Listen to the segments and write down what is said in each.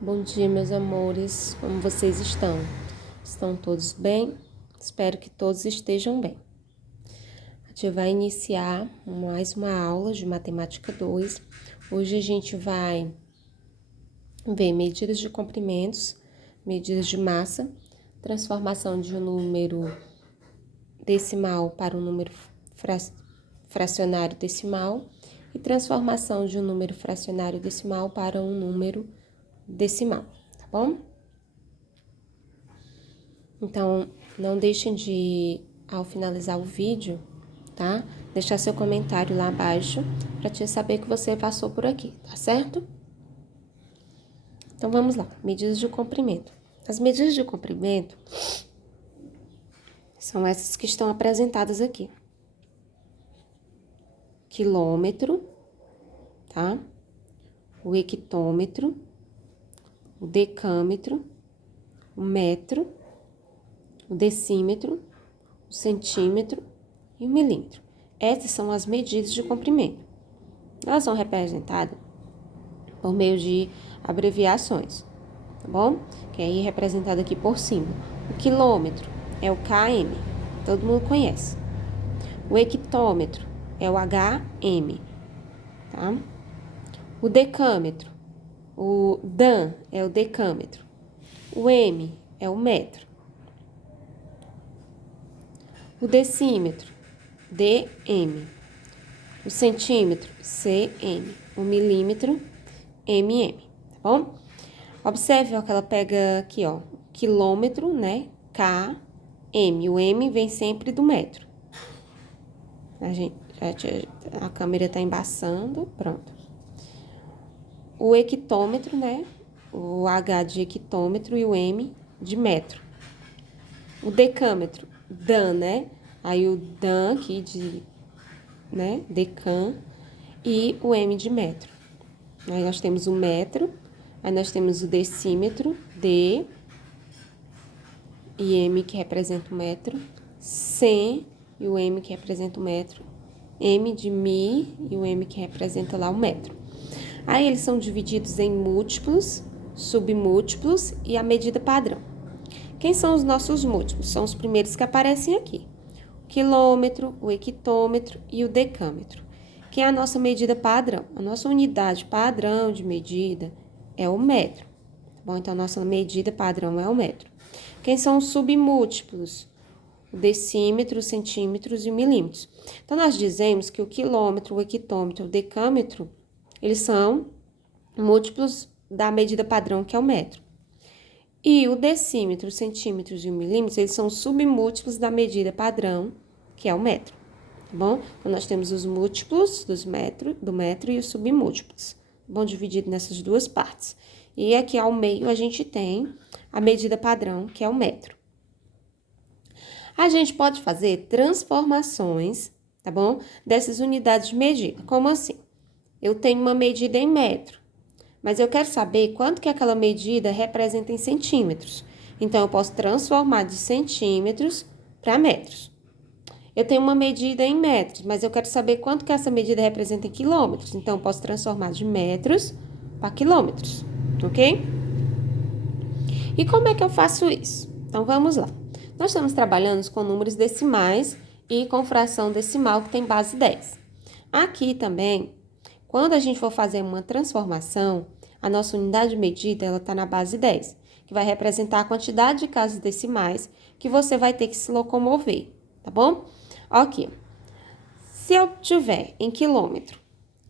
Bom dia, meus amores. Como vocês estão? Estão todos bem? Espero que todos estejam bem. A gente vai iniciar mais uma aula de Matemática 2. Hoje a gente vai ver medidas de comprimentos, medidas de massa, transformação de um número decimal para um número fracionário decimal e transformação de um número fracionário decimal para um número decimal, tá bom? Então, não deixem de, ao finalizar o vídeo, tá? Deixar seu comentário lá abaixo para te saber que você passou por aqui, tá certo? Então, vamos lá. Medidas de comprimento. As medidas de comprimento são essas que estão apresentadas aqui. Quilômetro, tá? O hectômetro, o decâmetro, o metro, o decímetro, o centímetro e o milímetro. Essas são as medidas de comprimento. Elas são representadas por meio de abreviações, tá bom? Que aí é representado aqui por cima. O quilômetro é o km, todo mundo conhece. O hectômetro é o hm, tá? O decâmetro, o dan é o decâmetro. O m é o metro. O decímetro, dm. O centímetro, cm. O milímetro, mm, tá bom? Observe, ó, que ela pega aqui, ó, quilômetro, né? km. O m vem sempre do metro. A câmera tá embaçando, pronto. O hectômetro, né? O H de hectômetro e o M de metro. O decâmetro, dan, né? Aí o dan aqui de, né? Decan e o M de metro. Aí nós temos o metro, aí nós temos o decímetro, D e M que representa o metro, C e o M que representa o metro, M de mi e o M que representa lá o metro. Aí eles são divididos em múltiplos, submúltiplos e a medida padrão. Quem são os nossos múltiplos? São os primeiros que aparecem aqui. O quilômetro, o hectômetro e o decâmetro. Quem é a nossa medida padrão? A nossa unidade padrão de medida é o metro. Tá bom? Então, a nossa medida padrão é o metro. Quem são os submúltiplos? O decímetro, os centímetros e o milímetros. Então, nós dizemos que o quilômetro, o hectômetro, o decâmetro, eles são múltiplos da medida padrão, que é o metro. E o decímetro, os centímetros e o milímetro, eles são submúltiplos da medida padrão, que é o metro. Tá bom? Então, nós temos os múltiplos do metro e os submúltiplos. Bom, dividido nessas duas partes. E aqui ao meio a gente tem a medida padrão, que é o metro. A gente pode fazer transformações, tá bom? Dessas unidades de medida. Como assim? Eu tenho uma medida em metro, mas eu quero saber quanto que aquela medida representa em centímetros. Então, eu posso transformar de centímetros para metros. Eu tenho uma medida em metros, mas eu quero saber quanto que essa medida representa em quilômetros. Então, eu posso transformar de metros para quilômetros, ok? E como é que eu faço isso? Então, vamos lá. Nós estamos trabalhando com números decimais e com fração decimal que tem base 10. Aqui também, quando a gente for fazer uma transformação, a nossa unidade de medida ela está na base 10, que vai representar a quantidade de casas decimais que você vai ter que se locomover, tá bom? Ok. Se eu tiver em quilômetro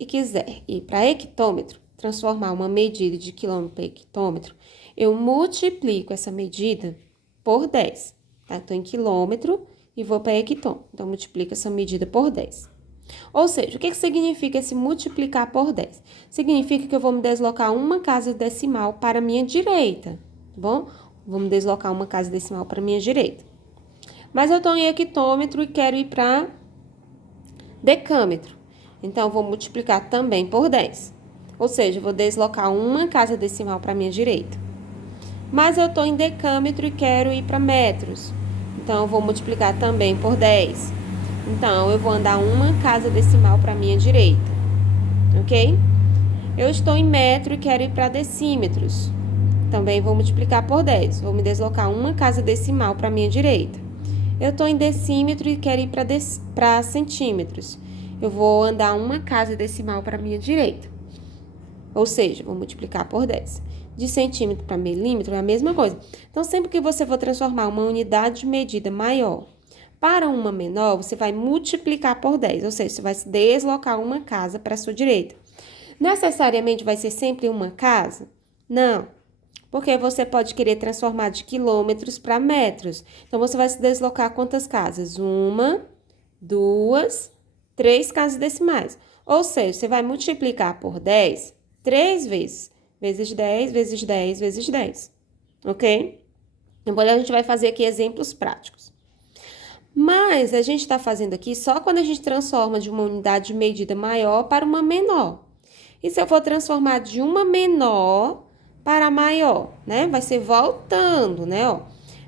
e quiser ir para hectômetro, transformar uma medida de quilômetro para hectômetro, eu multiplico essa medida por 10. Tá? Estou em quilômetro e vou para hectômetro. Então, multiplico essa medida por 10. Ou seja, o que significa esse multiplicar por 10? Significa que eu vou me deslocar uma casa decimal para a minha direita, tá bom? Vou me deslocar uma casa decimal para a minha direita. Mas eu estou em hectômetro e quero ir para decâmetro. Então, eu vou multiplicar também por 10. Ou seja, eu vou deslocar uma casa decimal para a minha direita. Mas eu estou em decâmetro e quero ir para metros. Então, eu vou multiplicar também por 10. Então, eu vou andar uma casa decimal para a minha direita, ok? Eu estou em metro e quero ir para decímetros. Também vou multiplicar por 10. Vou me deslocar uma casa decimal para a minha direita. Eu estou em decímetro e quero ir para centímetros. Eu vou andar uma casa decimal para a minha direita. Ou seja, vou multiplicar por 10. De centímetro para milímetro é a mesma coisa. Então, sempre que você for transformar uma unidade de medida maior para uma menor, você vai multiplicar por 10. Ou seja, você vai se deslocar uma casa para a sua direita. Necessariamente vai ser sempre uma casa? Não. Porque você pode querer transformar de quilômetros para metros. Então, você vai se deslocar quantas casas? 1, 2, 3 casas decimais. Ou seja, você vai multiplicar por 10 3 vezes. Vezes 10, vezes 10, vezes 10. Ok? Depois a gente vai fazer aqui exemplos práticos. Mas a gente está fazendo aqui só quando a gente transforma de uma unidade de medida maior para uma menor. E se eu for transformar de uma menor para maior, né? Vai ser voltando, né? Ó,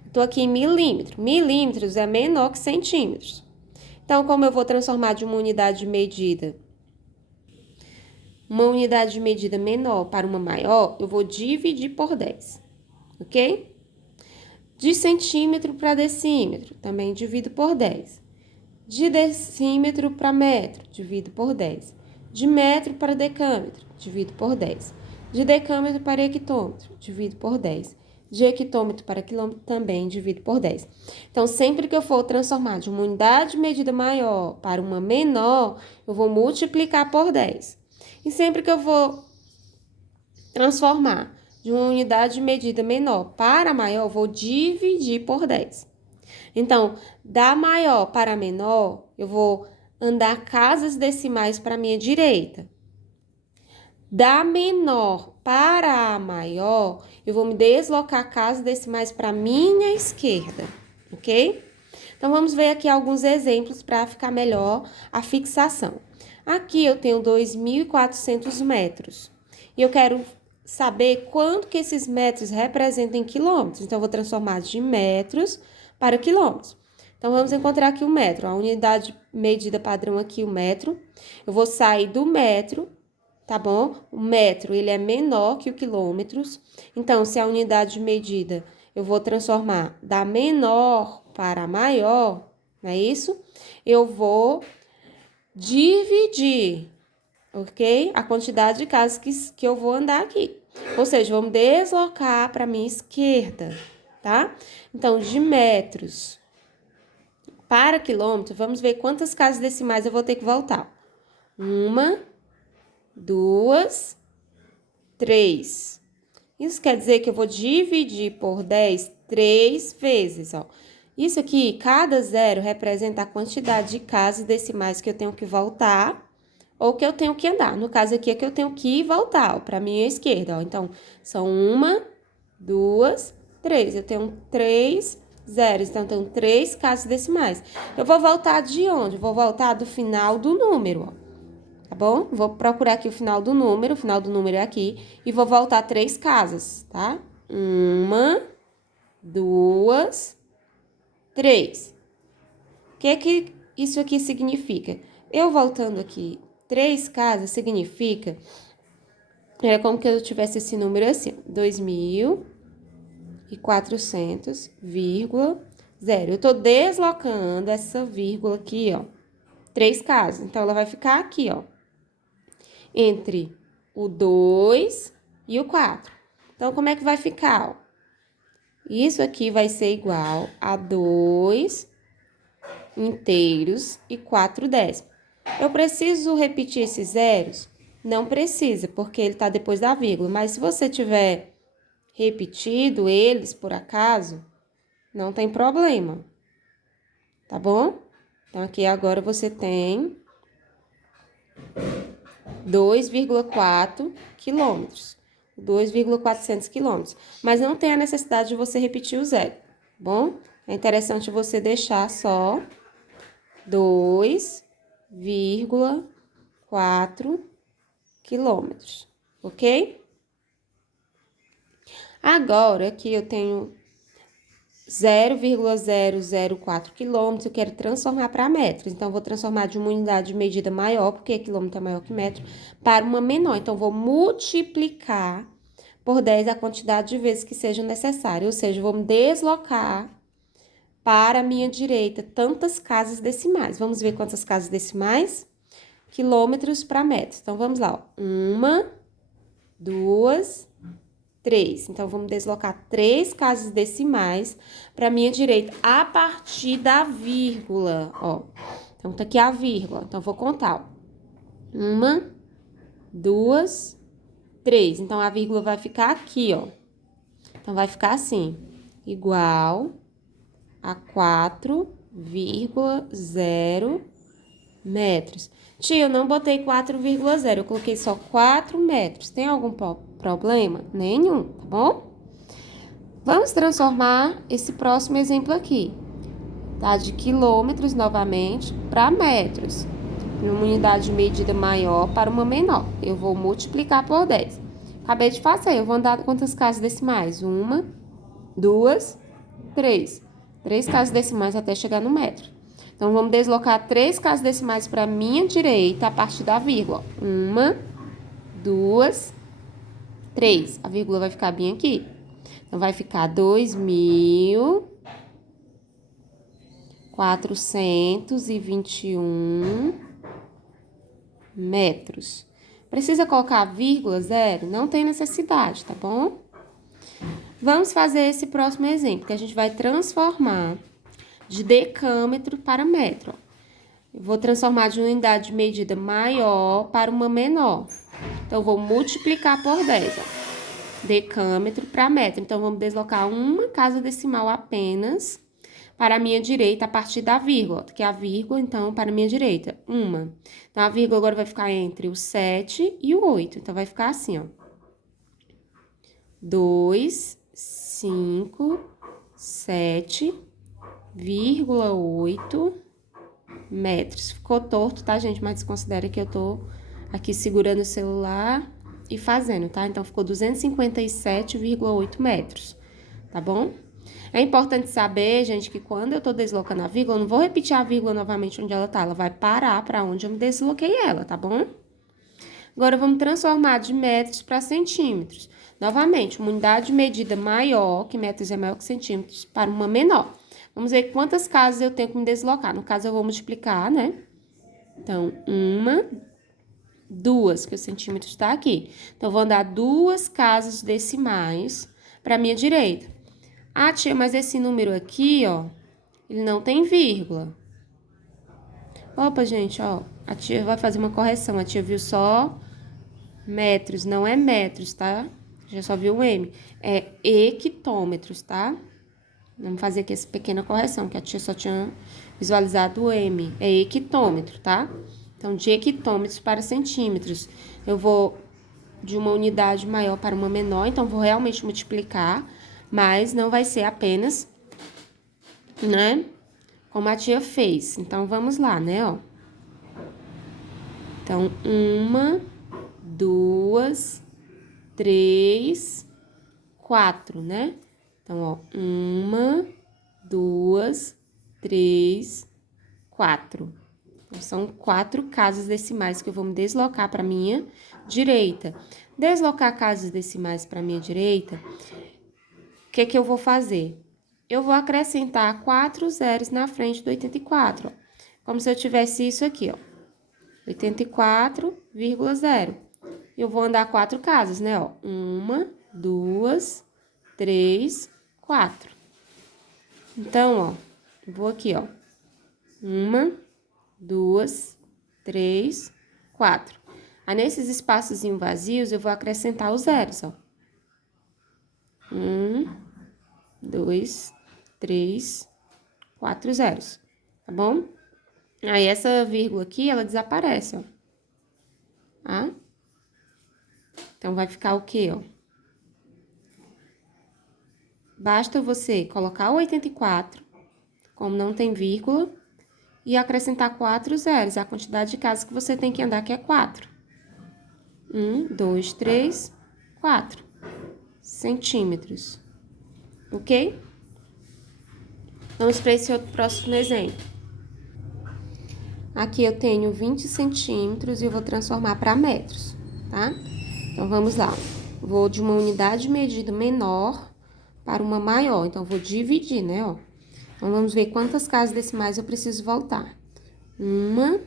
estou aqui em milímetro. Milímetros é menor que centímetros. Então, como eu vou transformar de uma unidade de medida menor para uma maior, eu vou dividir por 10, ok? De centímetro para decímetro, também divido por 10. De decímetro para metro, divido por 10. De metro para decâmetro, divido por 10. De decâmetro para hectômetro, divido por 10. De hectômetro para quilômetro, também divido por 10. Então, sempre que eu for transformar de uma unidade de medida maior para uma menor, eu vou multiplicar por 10. E sempre que eu vou transformar de uma unidade de medida menor para maior, eu vou dividir por 10. Então, da maior para menor, eu vou andar casas decimais para a minha direita. Da menor para a maior, eu vou me deslocar casas decimais para a minha esquerda, ok? Então, vamos ver aqui alguns exemplos para ficar melhor a fixação. Aqui eu tenho 2.400 metros e eu quero saber quanto que esses metros representam em quilômetros. Então, eu vou transformar de metros para quilômetros. Então, vamos encontrar aqui o metro. A unidade medida padrão aqui, o metro. Eu vou sair do metro, tá bom? O metro, ele é menor que o quilômetros. Então, se a unidade de medida eu vou transformar da menor para maior, não é isso? Eu vou dividir, ok? A quantidade de casas que eu vou andar aqui. Ou seja, vamos deslocar para a minha esquerda, tá? Então, de metros para quilômetro, vamos ver quantas casas decimais eu vou ter que voltar. 1, 2, 3. Isso quer dizer que eu vou dividir por 10 3 vezes, ó. Isso aqui, cada zero representa a quantidade de casas decimais que eu tenho que voltar ou que eu tenho que andar. No caso aqui é que eu tenho que voltar para a minha esquerda, ó. Então, são 1, 2, 3. Eu tenho 3 zeros, então eu tenho 3 casas decimais. Eu vou voltar de onde? Eu vou voltar do final do número, ó. Tá bom? Vou procurar aqui o final do número é aqui, e vou voltar 3 casas, tá? 1, 2, 3. O que isso aqui significa? Eu voltando aqui 3 casas significa, como que eu tivesse esse número assim, 2.400,0. Eu tô deslocando essa vírgula aqui, ó, 3 casas. Então, ela vai ficar aqui, ó, entre o 2 e o 4. Então, como é que vai ficar, ó? Isso aqui vai ser igual a 2 inteiros e 4 décimos. Eu preciso repetir esses zeros? Não precisa, porque ele está depois da vírgula. Mas se você tiver repetido eles, por acaso, não tem problema. Tá bom? Então, aqui agora você tem 2,4 quilômetros. 2,400 quilômetros. Mas não tem a necessidade de você repetir o zero, tá bom? É interessante você deixar só 2,4 quilômetros, ok? Agora, aqui eu tenho 0,004 quilômetros, eu quero transformar para metros. Então, eu vou transformar de uma unidade de medida maior, porque quilômetro é maior que metro, para uma menor. Então, eu vou multiplicar por 10 a quantidade de vezes que seja necessário. Ou seja, eu vou me deslocar para a minha direita tantas casas decimais. Vamos ver quantas casas decimais? Quilômetros para metros. Então, vamos lá, ó. 1, 2, 3. Então, vamos deslocar 3 casas decimais para a minha direita a partir da vírgula, ó. Então, tá aqui a vírgula. Então, vou contar, ó. 1, 2, 3. Então, a vírgula vai ficar aqui, ó. Então, vai ficar assim, igual a 4,0 metros. Tia, eu não botei 4,0, eu coloquei só 4 metros. Tem algum problema? Nenhum, tá bom? Vamos transformar esse próximo exemplo aqui, tá? De quilômetros, novamente, para metros. De uma unidade de medida maior para uma menor. Eu vou multiplicar por 10. Acabei de fazer, eu vou andar quantas casas decimais? 1, 2, 3. 3 casas decimais até chegar no metro. Então, vamos deslocar 3 casas decimais para a minha direita a partir da vírgula. 1, 2, 3. A vírgula vai ficar bem aqui. Então, vai ficar 2.421 metros. Precisa colocar vírgula, zero? Não tem necessidade, tá bom? Vamos fazer esse próximo exemplo, que a gente vai transformar de decâmetro para metro. Eu vou transformar de unidade de medida maior para uma menor. Então, vou multiplicar por 10, ó. Decâmetro para metro. Então, vamos deslocar uma casa decimal apenas para a minha direita a partir da vírgula. Que é a vírgula, então, para a minha direita, 1. Então, a vírgula agora vai ficar entre o 7 e o 8. Então, vai ficar assim, ó. 2, 5, 7,8 metros. Ficou torto, tá, gente? Mas considera que eu tô aqui segurando o celular e fazendo, tá? Então, ficou 257,8 metros, tá bom? É importante saber, gente, que quando eu tô deslocando a vírgula, eu não vou repetir a vírgula novamente onde ela tá. Ela vai parar para onde eu me desloquei ela, tá bom? Agora, vamos transformar de metros para centímetros. Novamente, uma unidade de medida maior, que metros é maior que centímetros, para uma menor. Vamos ver quantas casas eu tenho que me deslocar. No caso, eu vou multiplicar, né? Então, 1, 2, que o centímetro está aqui. Então, eu vou andar 2 casas decimais para a minha direita. Ah, tia, mas esse número aqui, ó, ele não tem vírgula. Opa, gente, ó, a tia vai fazer uma correção. A tia viu só metros, não é metros, tá? Já só viu o M. É hectômetros, tá? Vamos fazer aqui essa pequena correção, que a tia só tinha visualizado o M. É hectômetro, tá? Então, de hectômetros para centímetros. Eu vou de uma unidade maior para uma menor, então vou realmente multiplicar, mas não vai ser apenas, né? Como a tia fez. Então, vamos lá, né, ó. Então, 1, 2, 3, 4, né? Então, ó, 1, 2, 3, 4. Então, são 4 casas decimais que eu vou me deslocar para minha direita. Deslocar casas decimais para minha direita, o que que eu vou fazer? Eu vou acrescentar 4 zeros na frente do 84, ó. Como se eu tivesse isso aqui, ó. 84,0. Eu vou andar 4 casas, né, ó. 1, 2, 3, 4. Então, ó, vou aqui, ó. 1, 2, 3, 4. Aí, nesses espaços vazios, eu vou acrescentar os zeros, ó. 1, 2, 3, 4 zeros, tá bom? Aí, essa vírgula aqui, ela desaparece, ó. Tá? Então, vai ficar o quê, ó? Basta você colocar o 84, como não tem vírgula, e acrescentar 4 zeros, a quantidade de casas que você tem que andar, que é 4. 1, 2, 3, 4 centímetros. Ok? Vamos para esse outro próximo exemplo. Aqui eu tenho 20 centímetros e eu vou transformar para metros, tá? Então, vamos lá. vou de uma unidade de medida menor para uma maior. Então, vou dividir, né, ó. Então, vamos ver quantas casas decimais eu preciso voltar. 1,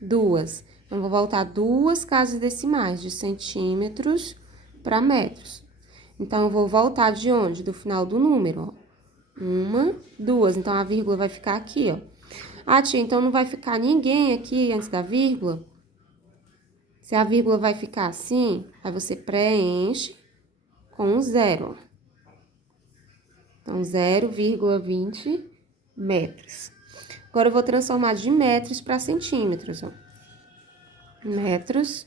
2. Então, vou voltar 2 casas decimais, de centímetros para metros. Então, eu vou voltar de onde? Do final do número, ó. 1, 2. Então, a vírgula vai ficar aqui, ó. Ah, tia, então não vai ficar ninguém aqui antes da vírgula? Se a vírgula vai ficar assim, aí você preenche com um zero, ó. Então, 0,20 metros. Agora, eu vou transformar de metros para centímetros, ó. Metros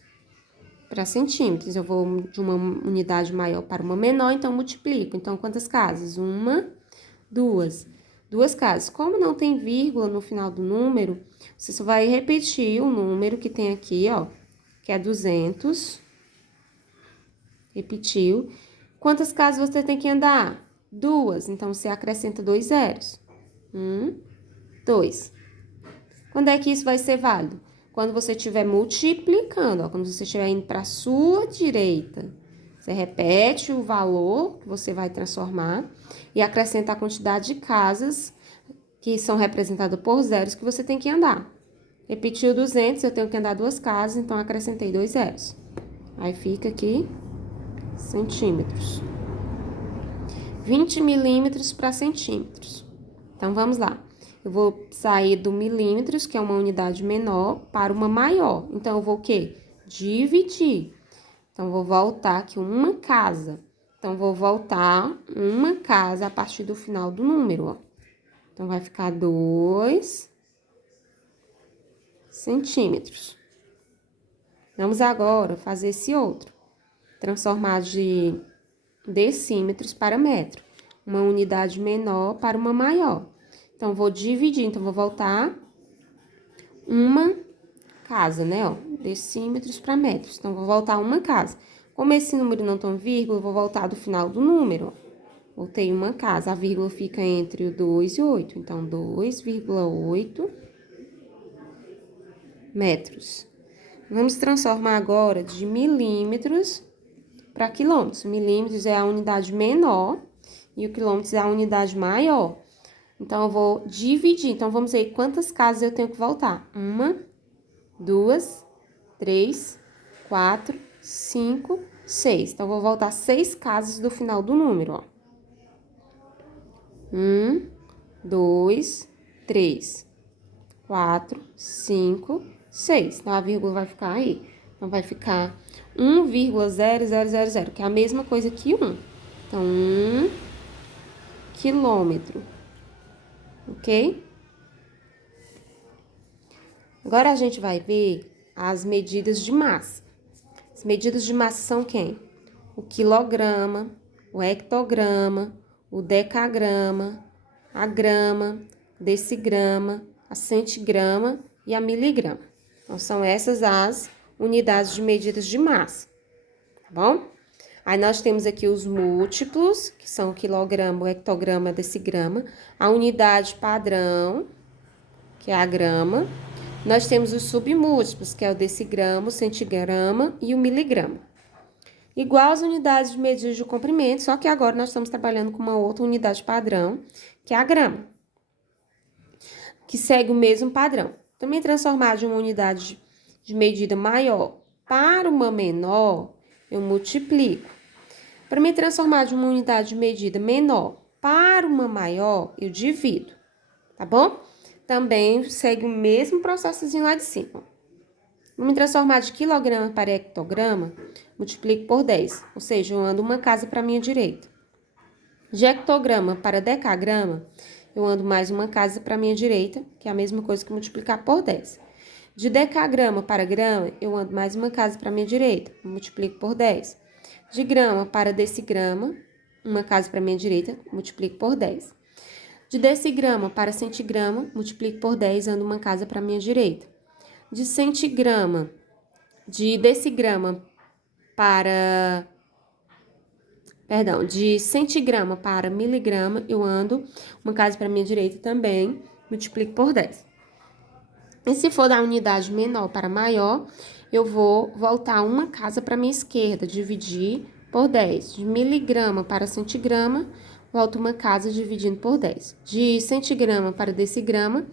para centímetros. Eu vou de uma unidade maior para uma menor, então multiplico. Então, quantas casas? 1, 2. 2 casas. Como não tem vírgula no final do número, você só vai repetir o número que tem aqui, ó, que é 200. Repetiu. Quantas casas você tem que andar? 2. Então, você acrescenta 2 zeros. 1, 2. Quando é que isso vai ser válido? Quando você estiver multiplicando, ó, quando você estiver indo para a sua direita. Você repete o valor que você vai transformar e acrescenta a quantidade de casas que são representadas por zeros que você tem que andar. Repetiu 200, eu tenho que andar 2 casas, então acrescentei 2 zeros. Aí fica aqui centímetros. 20 milímetros para centímetros. Então, vamos lá. Eu vou sair do milímetros, que é uma unidade menor, para uma maior. Então, eu vou o quê? Dividir. Então, vou voltar aqui uma casa. Então, vou voltar uma casa a partir do final do número, ó. Então, vai ficar 2 centímetros. Vamos agora fazer esse outro. Transformar de decímetros para metro. Uma unidade menor para uma maior. Então, vou dividir. Então, vou voltar uma casa, né, ó, decímetros para metros. Então, vou voltar uma casa. Como esse número não tem vírgula, eu vou voltar do final do número, ó. Voltei uma casa. A vírgula fica entre o 2 e o 8. Então, 2,8 metros. Vamos transformar agora de milímetros para quilômetros. Milímetros é a unidade menor e o quilômetros é a unidade maior. Então, eu vou dividir. Então, vamos ver quantas casas eu tenho que voltar. 1, 2, 3, 4, 5, 6. Então, eu vou voltar 6 casas do final do número, ó. 1, 2, 3, 4, 5, 6. Então, a vírgula vai ficar aí. Então, vai ficar 1,0000, que é a mesma coisa que 1. Então, 1 quilômetro. Ok? Agora, a gente vai ver as medidas de massa. As medidas de massa são quem? O quilograma, o hectograma, o decagrama, a grama, decigrama, a centigrama e a miligrama. Então, são essas as unidades de medidas de massa, tá bom? Aí, nós temos aqui os múltiplos, que são o quilograma, o hectograma, decigrama, a unidade padrão, que é a grama. Nós temos os submúltiplos, que é o decigrama, o centigrama e o miligrama. Igual as unidades de medida de comprimento, só que agora nós estamos trabalhando com uma outra unidade padrão, que é a grama, que segue o mesmo padrão. Também transformar de uma unidade de medida maior para uma menor, eu multiplico. Para me transformar de uma unidade de medida menor para uma maior, eu divido, tá bom? Também segue o mesmo processozinho lá de cima. Vou me transformar de quilograma para hectograma, multiplico por 10, ou seja, eu ando uma casa para a minha direita. De hectograma para decagrama, eu ando mais uma casa para a minha direita, que é a mesma coisa que multiplicar por 10. De decagrama para grama, eu ando mais uma casa para a minha direita, multiplico por 10. De grama para decigrama, uma casa para a minha direita, multiplico por 10. De decigrama para centigrama, multiplico por 10, ando uma casa para a minha direita. De centigrama, de decigrama para... Perdão, de centigrama para miligrama, eu ando uma casa para a minha direita também, multiplico por 10. E se for da unidade menor para maior, eu vou voltar uma casa para a minha esquerda, dividir por 10. De miligrama para centigrama, volta uma casa dividindo por 10. De centigrama para decigrama,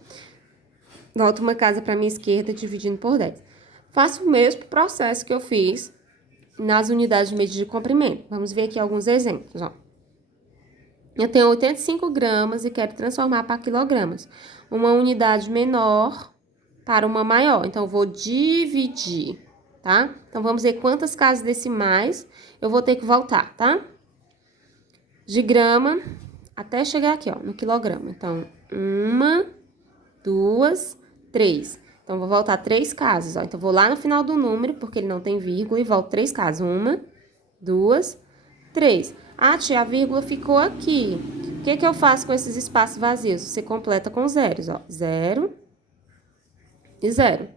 volta uma casa para a minha esquerda dividindo por 10. Faço o mesmo processo que eu fiz nas unidades de medida de comprimento. Vamos ver aqui alguns exemplos, ó. Eu tenho 85 gramas e quero transformar para quilogramas. Uma unidade menor para uma maior. Então, eu vou dividir, tá? Então, vamos ver quantas casas decimais eu vou ter que voltar, tá? De grama até chegar aqui, ó, no quilograma. Então, 1, 2, 3. Então, vou voltar 3 casas, ó. Então, vou lá no final do número, porque ele não tem vírgula, e volto 3 casas. 1, 2, 3. Ah, tia, a vírgula ficou aqui. O que que eu faço com esses espaços vazios? Você completa com zeros, ó. 0 e 0.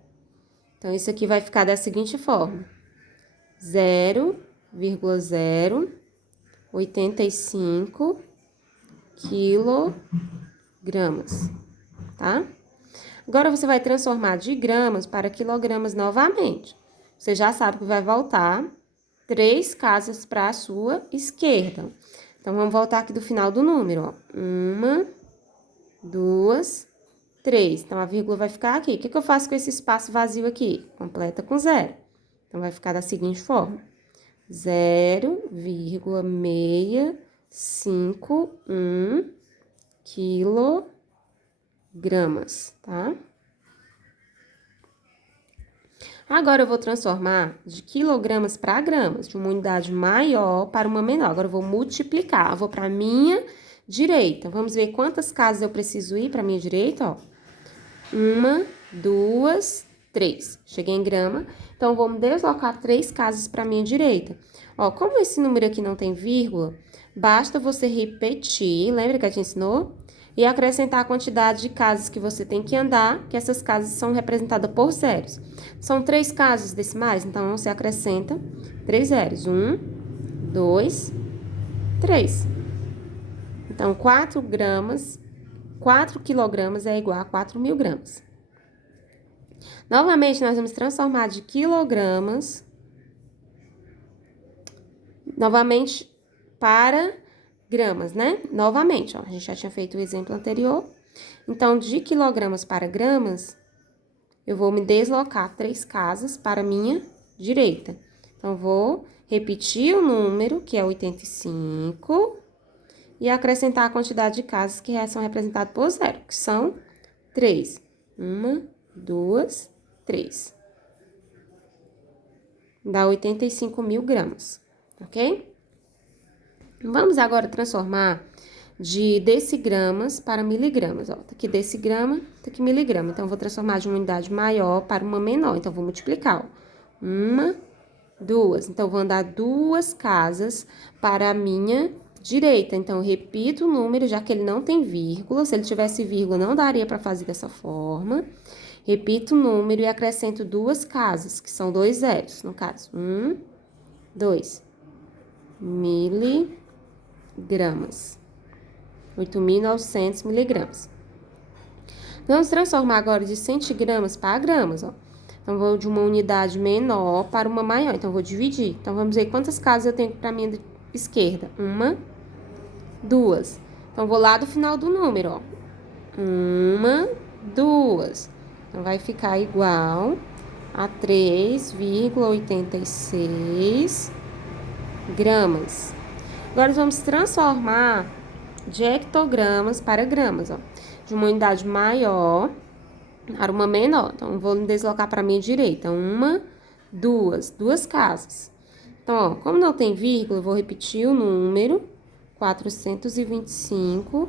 Então, isso aqui vai ficar da seguinte forma. 0,085 quilogramas, tá? Agora, você vai transformar de gramas para quilogramas novamente. Você já sabe que vai voltar 3 casas para a sua esquerda. Então, vamos voltar aqui do final do número, ó. 1, 2, 3. Então, a vírgula vai ficar aqui. O que que eu faço com esse espaço vazio aqui? Completa com 0. Então, vai ficar da seguinte forma. 0,651 quilogramas, tá? Agora, eu vou transformar de quilogramas para gramas, de uma unidade maior para uma menor. Agora, eu vou multiplicar. Eu vou para a minha direita. Vamos ver quantas casas eu preciso ir para a minha direita, ó. 1, 2, 3. Cheguei em grama. Então, vamos deslocar 3 casas para a minha direita. Ó, como esse número aqui não tem vírgula, basta você repetir, lembra que a gente ensinou? E acrescentar a quantidade de casas que você tem que andar, que essas casas são representadas por zeros. São 3 casas decimais, então você acrescenta 3 zeros. 1, 2, 3. Então, 4 quilogramas é igual a 4.000 gramas. Novamente, nós vamos transformar de quilogramas, novamente, para gramas, né? Novamente, ó, a gente já tinha feito o exemplo anterior. Então, de quilogramas para gramas, eu vou me deslocar 3 casas para a minha direita. Então, vou repetir o número, que é 85, e acrescentar a quantidade de casas que são representadas por 0, que são 3. 1, 2, 3. Dá 85.000 gramas, ok? Vamos agora transformar de decigramas para miligramas, ó. Tá aqui decigrama, tá aqui miligrama. Então, eu vou transformar de uma unidade maior para uma menor. Então, vou multiplicar, ó. 1, 2. Então, eu vou andar 2 casas para a minha direita. Então, eu repito o número, já que ele não tem vírgula. Se ele tivesse vírgula, não daria para fazer dessa forma. Repito o número e acrescento 2 casas, que são 2 zeros, no caso. 1, 2. Miligramas. 8.900 miligramas. Vamos transformar agora de centigramas para gramas, ó. Então, vou de uma unidade menor para uma maior. Então, vou dividir. Então, vamos ver quantas casas eu tenho para a minha esquerda. 1, 2. Então, vou lá do final do número, ó. 1, 2. Então, vai ficar igual a 3,86 gramas. Agora, vamos transformar de hectogramas para gramas, ó. De uma unidade maior para uma menor. Então, vou me deslocar para a minha direita. 1, 2. 2 casas. Então, ó, como não tem vírgula, eu vou repetir o número, 425,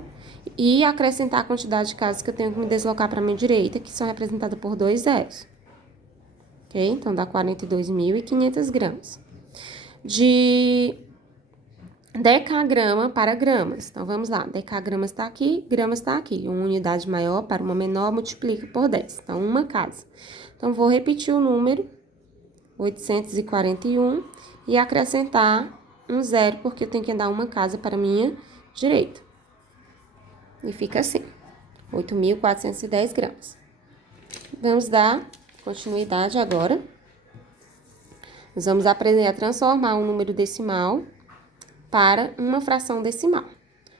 e acrescentar a quantidade de casas que eu tenho que me deslocar para a minha direita, que são representadas por 2 zeros. Ok? Então, dá 42.500 gramas. De decagrama para gramas. Então, vamos lá. Decagramas está aqui, gramas está aqui. Uma unidade maior para uma menor, multiplica por 10. Então, uma casa. Então, vou repetir o número, 841, e acrescentar um zero, porque eu tenho que andar uma casa para a minha direita. E fica assim, 8.410 gramas. Vamos dar continuidade agora Nós vamos aprender a transformar um número decimal para uma fração decimal.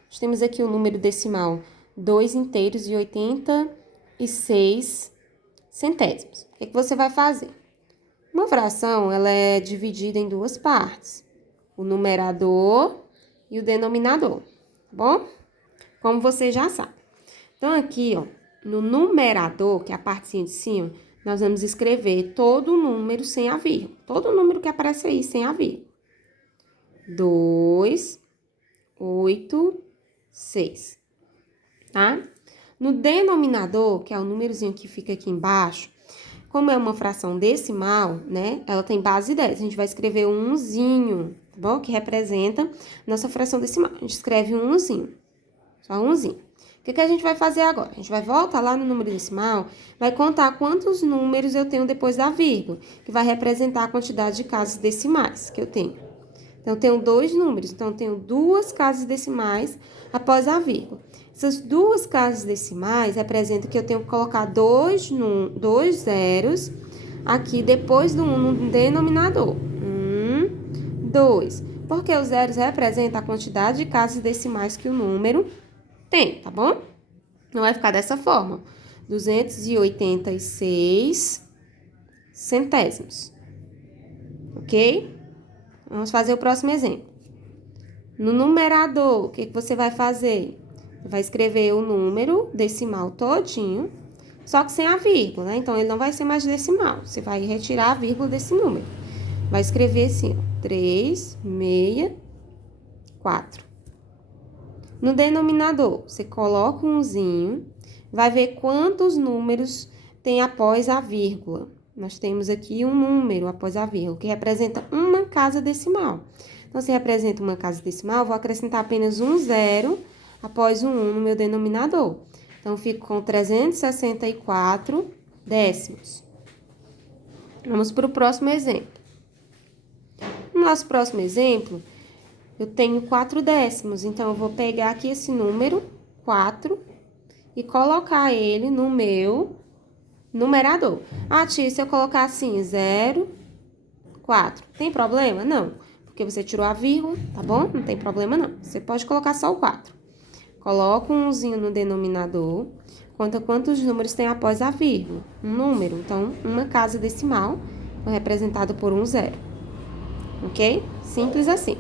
Nós temos aqui o número decimal 2,86. O que você vai fazer? Uma fração, ela é dividida em duas partes, o numerador e o denominador, tá bom? Como você já sabe. Então, aqui, ó, no numerador, que é a partezinha de cima, nós vamos escrever todo o número sem a vírgula. Todo o número que aparece aí sem a vírgula. 2, 8, 6, tá? No denominador, que é o númerozinho que fica aqui embaixo, como é uma fração decimal, né? Ela tem base 10. A gente vai escrever um unzinho, tá bom? Que representa nossa fração decimal. A gente escreve um unzinho. Só um unzinho. O que a gente vai fazer agora? A gente vai voltar lá no número decimal, vai contar quantos números eu tenho depois da vírgula, que vai representar a quantidade de casas decimais que eu tenho. Então, eu tenho dois números. Então, eu tenho duas casas decimais após a vírgula. Essas duas casas decimais representam que eu tenho que colocar dois zeros aqui depois do 1 no denominador. 2. Porque os zeros representam a quantidade de casas decimais que o número tem, tá bom? Então, vai ficar dessa forma. 286 centésimos. Ok? Vamos fazer o próximo exemplo. No numerador, o que você vai fazer? Você vai escrever o número decimal todinho, só que sem a vírgula, né? Então, ele não vai ser mais decimal. Você vai retirar a vírgula desse número. Vai escrever assim, ó, 364. No denominador, você coloca um umzinho, vai ver quantos números tem após a vírgula. Nós temos aqui um número após a vírgula, que representa uma casa decimal. Então, se representa uma casa decimal, vou acrescentar apenas um zero após o 1 no meu denominador. Então, fico com 364 décimos. Vamos para o próximo exemplo. No nosso próximo exemplo, eu tenho 4 décimos. Então, eu vou pegar aqui esse número, 4, e colocar ele no meu numerador. Ah, tia, se eu colocar assim, 0, 4, tem problema? Não, porque você tirou a vírgula, tá bom? Não tem problema, não. Você pode colocar só o 4. Coloca um umzinho no denominador, conta quantos números tem após a vírgula. Um número, então, uma casa decimal foi representada por um zero. Ok? Simples assim.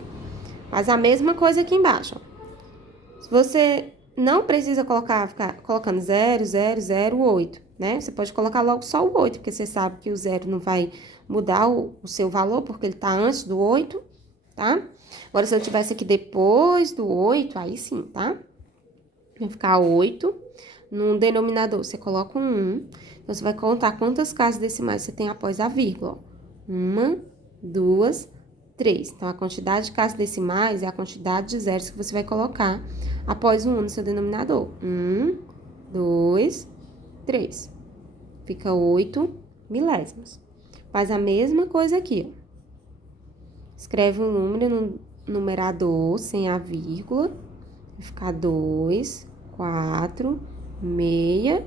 Faz a mesma coisa aqui embaixo, ó. Se você não precisa ficar colocando 0, 0, 0, 8, né? Você pode colocar logo só o 8, porque você sabe que o 0 não vai mudar o seu valor, porque ele tá antes do 8, tá? Agora, se eu tivesse aqui depois do 8, aí sim, tá? Vai ficar 8. No denominador, você coloca um 1. Então, você vai contar quantas casas decimais você tem após a vírgula. 1, 2, 3. Então, a quantidade de casas decimais é a quantidade de zeros que você vai colocar após o 1 no seu denominador. 1, 2, 3. Fica 8 milésimos. Faz a mesma coisa aqui, ó. Escreve um número no numerador sem a vírgula. Vai ficar 2, 4, 6,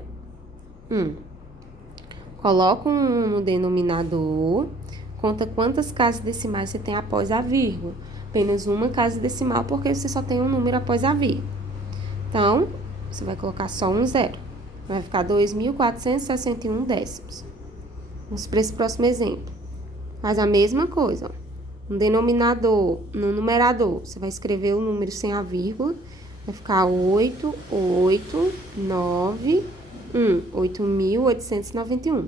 1. Coloca um 1 no denominador. Conta quantas casas decimais você tem após a vírgula. Apenas uma casa decimal, porque você só tem um número após a vírgula. Então, você vai colocar só um zero. Vai ficar 2.461 décimos. Vamos para esse próximo exemplo. Faz a mesma coisa, ó. No denominador, no numerador, você vai escrever o número sem a vírgula. Vai ficar 8, 8, 9, 1. 8.891.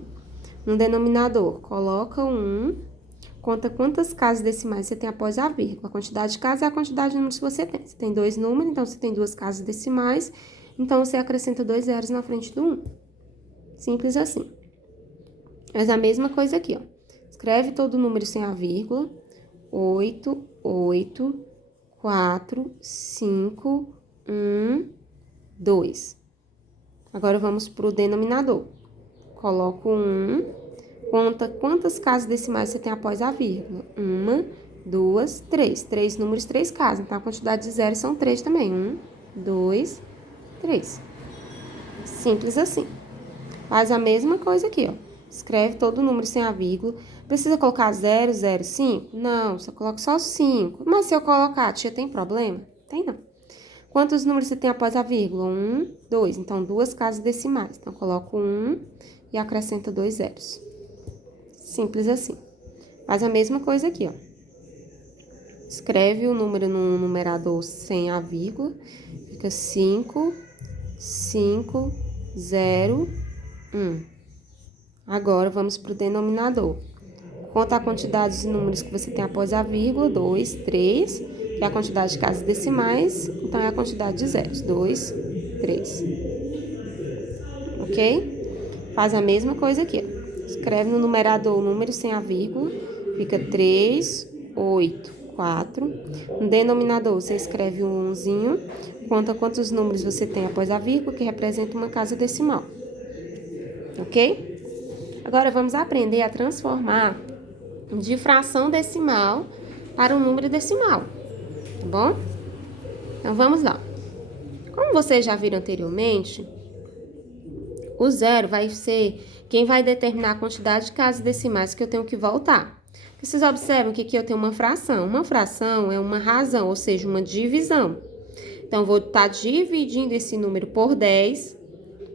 No denominador, coloca 1. Conta quantas casas decimais você tem após a vírgula. A quantidade de casas é a quantidade de números que você tem. Você tem 2 números, então você tem 2 casas decimais. Então, você acrescenta 2 zeros na frente do 1. Simples assim. Faz a mesma coisa aqui, ó. Escreve todo o número sem a vírgula. 8, 8, 4, 5, 1, 2. Agora, vamos para o denominador. Coloco 1. Conta quantas casas decimais você tem após a vírgula. 1, 2, 3. 3 números, 3 casas. Então, a quantidade de zeros são 3 também. 1, 2, 3. Simples assim. Faz a mesma coisa aqui, ó. Escreve todo o número sem a vírgula. Precisa colocar 0, 0, 5? Não, só coloca só 5. Mas se eu colocar, tia, tem problema? Tem não. Quantos números você tem após a vírgula? 1, 2. Então, 2 casas decimais. Então, coloco 1 e acrescento 2 zeros. Simples assim. Faz a mesma coisa aqui, ó. Escreve o número no numerador sem a vírgula. Fica 5, 5, 0, 1. Agora, vamos para o denominador. Conta a quantidade de números que você tem após a vírgula. 2, 3. Que é a quantidade de casas decimais. Então, é a quantidade de zeros. 2, 3. Ok? Faz a mesma coisa aqui, ó. Escreve no numerador o número sem a vírgula. Fica 3, 8, 4. No denominador, você escreve um 1zinho. Conta quantos números você tem após a vírgula, que representa uma casa decimal. Ok? Agora, vamos aprender a transformar de fração decimal para um número decimal. Tá bom? Então, vamos lá. Como vocês já viram anteriormente, o zero vai ser quem vai determinar a quantidade de casas decimais que eu tenho que voltar. Vocês observam que aqui eu tenho uma fração. Uma fração é uma razão, ou seja, uma divisão. Então, eu vou estar dividindo esse número por 10,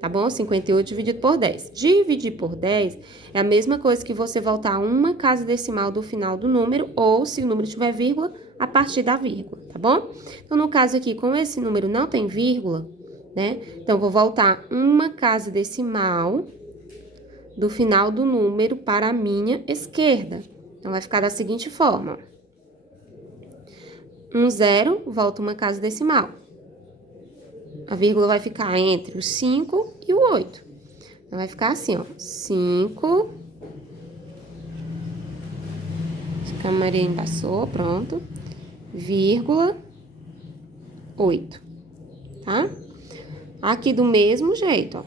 tá bom? 58 dividido por 10. Dividir por 10 é a mesma coisa que você voltar uma casa decimal do final do número, ou, se o número tiver vírgula, a partir da vírgula, tá bom? Então, no caso aqui, como esse número não tem vírgula, né? Então, vou voltar uma casa decimal do final do número para a minha esquerda. Então, vai ficar da seguinte forma. 1, 0, volta uma casa decimal. A vírgula vai ficar entre o 5 e o 8. Então, vai ficar assim, ó. 5. A Maria embaçou, pronto. Vírgula 8. Tá? Aqui do mesmo jeito, ó.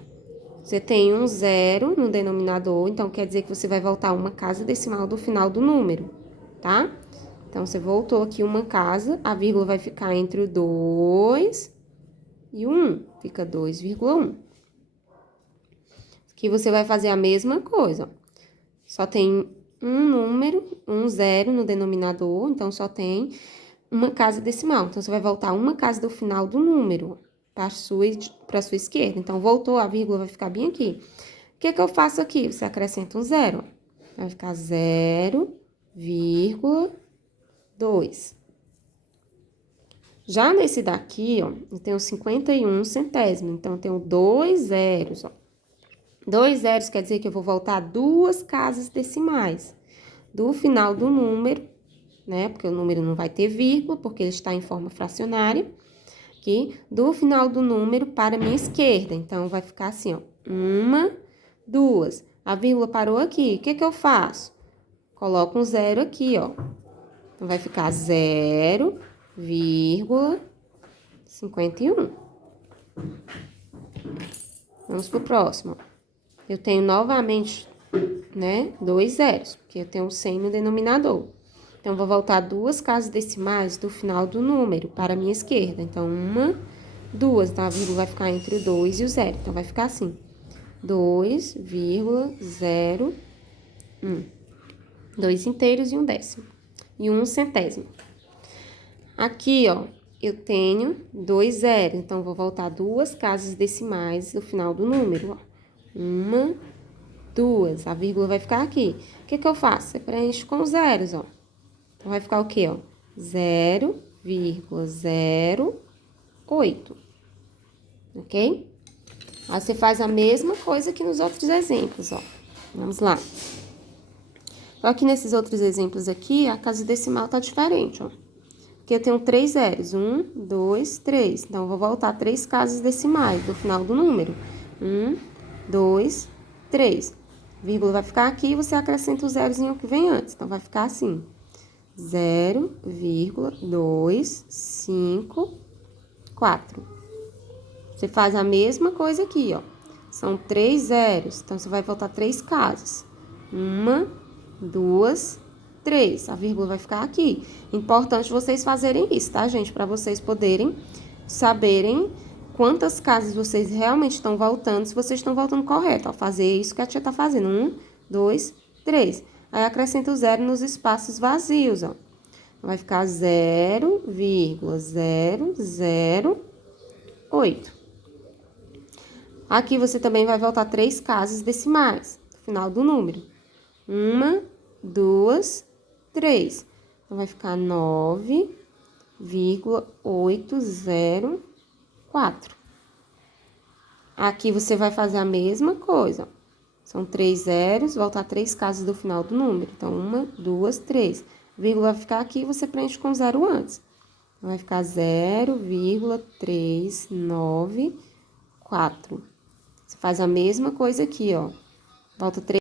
Você tem um 0 no denominador, então quer dizer que você vai voltar uma casa decimal do final do número, tá? Então, você voltou aqui uma casa, a vírgula vai ficar entre o 2 e o 1, fica 2,1. Aqui você vai fazer a mesma coisa, ó. Só tem um número, um 0 no denominador, então só tem uma casa decimal. Então, você vai voltar uma casa do final do número para a sua esquerda. Então, voltou, a vírgula vai ficar bem aqui. O que eu faço aqui? Você acrescenta um 0. Vai ficar 0,2. Já nesse daqui, ó, eu tenho 51 centésimo. Então, eu tenho 2 zeros, ó. 2 zeros quer dizer que eu vou voltar 2 casas decimais do final do número, né? Porque o número não vai ter vírgula, porque ele está em forma fracionária. Aqui, do final do número para a minha esquerda. Então, vai ficar assim, ó. 1, 2. A vírgula parou aqui. O que eu faço? Coloco um 0 aqui, ó. Então, vai ficar 0,51. Vamos pro próximo. Eu tenho novamente, né, 2 zeros, porque eu tenho 100 no denominador. Então, vou voltar 2 casas decimais do final do número para a minha esquerda. Então, 1, 2. Então, a vírgula vai ficar entre o 2 e o 0. Então, vai ficar assim. 2,01. 2 inteiros e 1 décimo. E 1 centésimo. Aqui, ó, eu tenho 2 zeros. Então, vou voltar 2 casas decimais do final do número, ó. 1, 2. A vírgula vai ficar aqui. O que eu faço? Você preenche com zeros, ó. Então, vai ficar o quê, ó? 0,08. Ok? Aí, você faz a mesma coisa que nos outros exemplos, ó. Vamos lá. Só que nesses outros exemplos aqui, a casa decimal tá diferente, ó. Aqui eu tenho 3 zeros. 1, 2, 3. Então, eu vou voltar 3 casas decimais do final do número. 1, 2, 3. A vírgula vai ficar aqui e você acrescenta o zerozinho que vem antes. Então, vai ficar assim. 0,254. Você faz a mesma coisa aqui, ó. São 3 zeros, então você vai voltar 3 casas. 1, 2, 3. A vírgula vai ficar aqui. Importante vocês fazerem isso, tá, gente? Para vocês poderem saberem quantas casas vocês realmente estão voltando, se vocês estão voltando correto. Ó, fazer isso que a tia tá fazendo. 1, 2, 3. Aí, acrescenta o 0 nos espaços vazios, ó. Vai ficar 0,008. Aqui, você também vai voltar 3 casas decimais, no final do número. 1, 2, 3. Então, vai ficar 9,804. Aqui, você vai fazer a mesma coisa, ó. São 3 zeros, voltar 3 casas do final do número. Então, 1, 2, 3. Vírgula vai ficar aqui, você preenche com 0 antes. Então, vai ficar 0,394. Você faz a mesma coisa aqui, ó. Volta 3